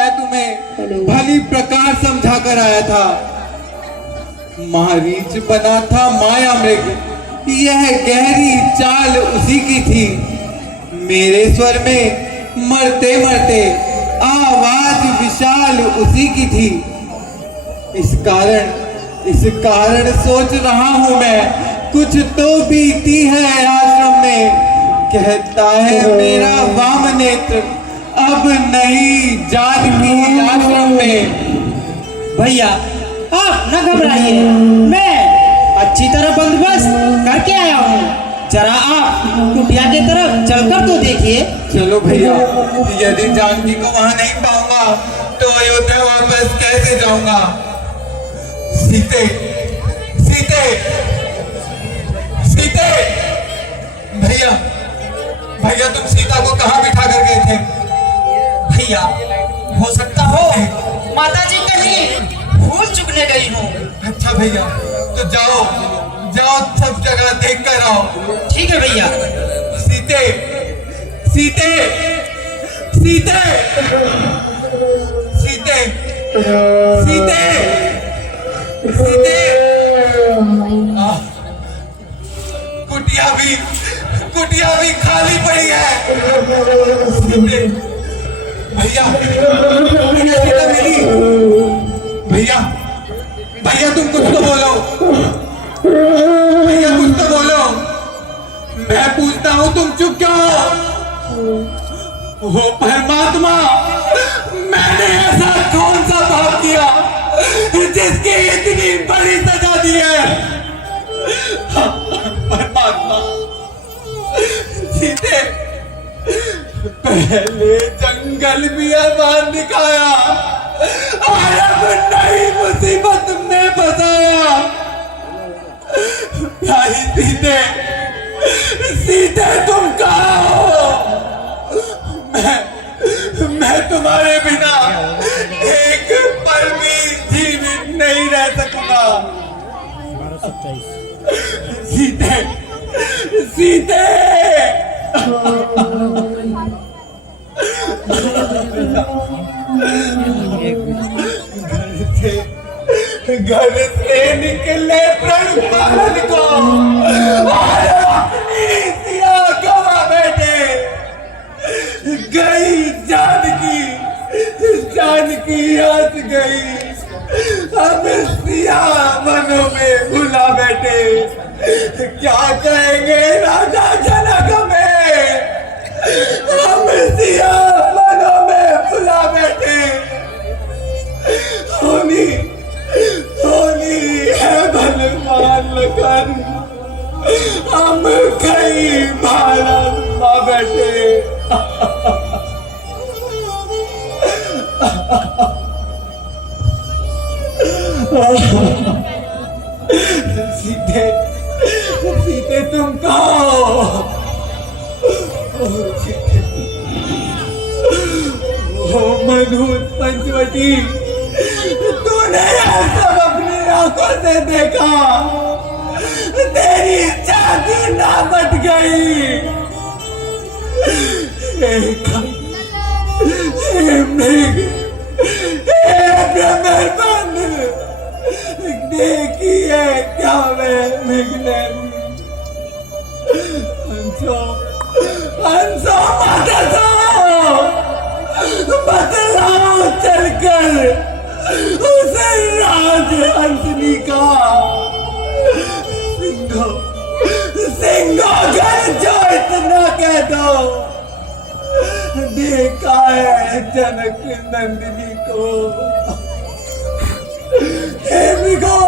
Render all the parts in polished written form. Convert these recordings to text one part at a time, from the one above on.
मैं तुम्हें भली प्रकार समझा कर आया था। मारीच बना था माया मृग, यह गहरी चाल उसी की थी। मेरे स्वर में मरते मरते आवाज विशाल उसी की थी। इस कारण सोच रहा हूं मैं, कुछ तो बीती है आश्रम में। कहता है मेरा वाम नेत्र अब नहीं जानकी आश्रम में। भैया आप न घबराइए, मैं अच्छी तरह बंदोबस्त करके आया हूँ। जरा आप कुटिया की तरफ चलकर तो देखिए। चलो भैया, यदि जानकी को वहां नहीं पाऊंगा तो अयोध्या वापस कैसे जाऊंगा। सीते सीते सीते, भैया भैया तुम सीता को कहाँ बिठा कर गए थे? भैया हो सकता हो माता जी कहीं भूल चुकने गई हो। अच्छा भैया, तो जाओ जाओ सब जगह देख कर आओ। ठीक है भैया। सीते सीते सीते सीते सीते सीते, कुटिया भी खाली पड़ी है। सीते, भैया भैया सीता मिली। भैया भैया तुम कुछ तो बोलो, भैया कुछ तो बोलो। मैं पूछता हूँ तुम चुप क्यों हो? ओ परमात्मा, मैंने ऐसा कौन सा पाप किया जिसकी इतनी बड़ी सजा दी है? परमात्मा, सीते पहले जंगल बियाबान दिखाया और अब नई मुसीबत में फंसाया। भाई सीते, सीते तुम कहाँ हो? मैं तुम्हारे बिना एक पल भी जीवित नहीं रह सकूंगा। सीते सीते, घर से निकले ब्रह्मांड को और अपनी सिया गवा बैठे। गई जानकी, जानकी हंस गई, अब सिया मनों में भुला बैठे। क्या कहेंगे राजा जनक में, हम सिया मनों में भुला बैठे। होनी होनी है बलवान कर, हम कई भारत में बैठे। सीते सीते तुम कहाँ हो? मनहूस पंचवटी, तूने सब अपनी आंखों से देखा, तेरी जाति ना बट गई। मृग ब्रह्मांड देखी है क्या मैं मृग ने? हंसो हंसो बदलाओ चलकर उसे राज हंसनी का। सिंहो सिंहो घर जो इतना कह दो, देखा है जनक नंदिनी को। हे मृगो,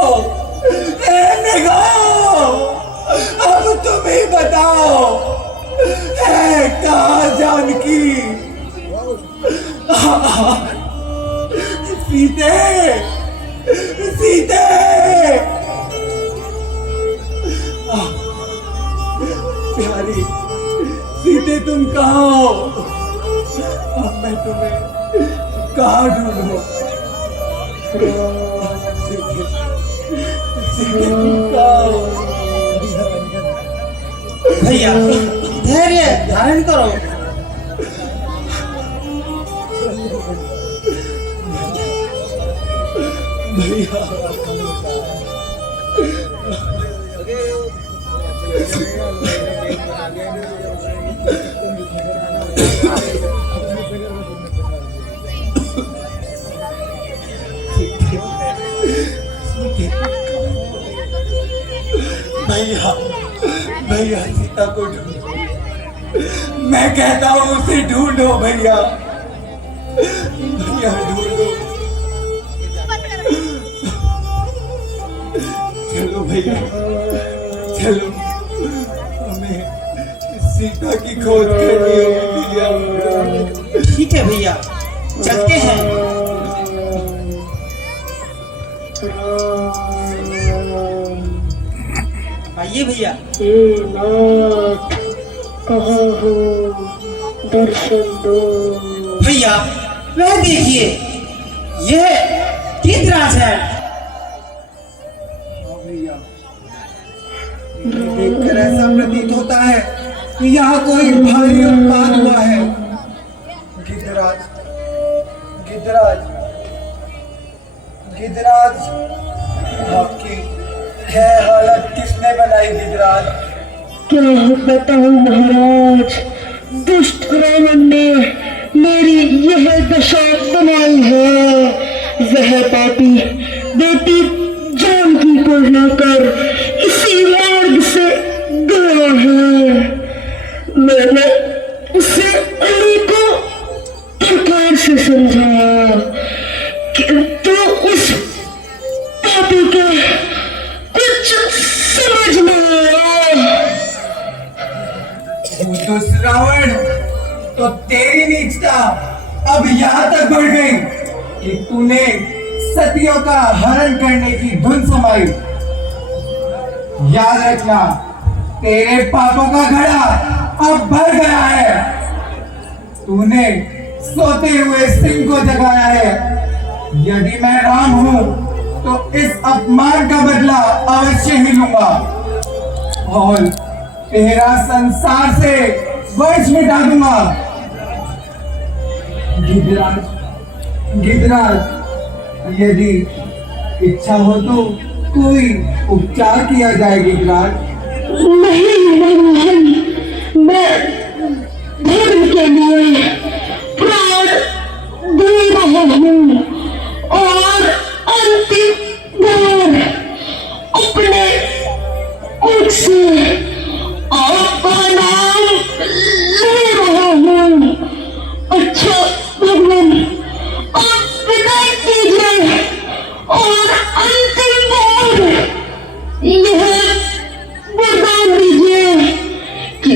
अब तुम ही बताओ, है कहाँ जानकी? सीते सीते, प्यारी सीते तुम कहाँ हो? अब मैं तुम्हें कहाँ ढूंढूं? सीते सीते तुम कहाँ हो? भैया धैर्य धारण करो। भैया भैया भैया सीता को ढूंढो, मैं कहता हूँ उसे ढूंढो भैया, भैया ढूंढो। चलो भैया चलो, हमें सीता की खोज करनी होगी भैया। ठीक है भैया, चलते हैं। आइए भैया। कहाँ हो, दर्शन दो। भैया वह देखिए, यह गीतराज है। भैया देखकर ऐसा प्रतीत होता है कि यहाँ कोई भारी उत्पात हुआ है। गिद्धराज गिद्धराज गिद्धराज, आपकी यह हालत किसने बनाई गिद्धराज? क्या बताऊं महाराज, दुष्ट रावण ने मेरी यह दशा बनाई है। वह पापी बेटी जानकी को लेकर इसी मार्ग से गया है। मैंने उसे अनेकों प्रकार से समझाया, किंतु उस पापी के कुछ समझ नहीं आया। दुष्ट रावण, तो तेरी नीचता अब यहाँ तक बढ़ गई कि तूने सतियों का हरण करने की धुन समाई। याद रखना, तेरे पापों का घड़ा अब भर गया है। तूने सोते हुए सिंह को जगाया है। यदि मैं राम हूं तो इस अपमान का बदला अवश्य ही लूंगा और तेरा संसार से वंश मिटा दूंगा। गिद्धराज गिद्धराज, यदि इच्छा हो तो कोई उपचार किया जाए गिद्धराज। नहीं नहीं, मैं धर्म के लिए प्राण दे रहा हूँ और अंतिम बार अपने मुख से आपका नाम ले रहा हूँ। अच्छा भगवान, आप विदाई कीजिए और अंतिम बार यह वरदान दीजिए कि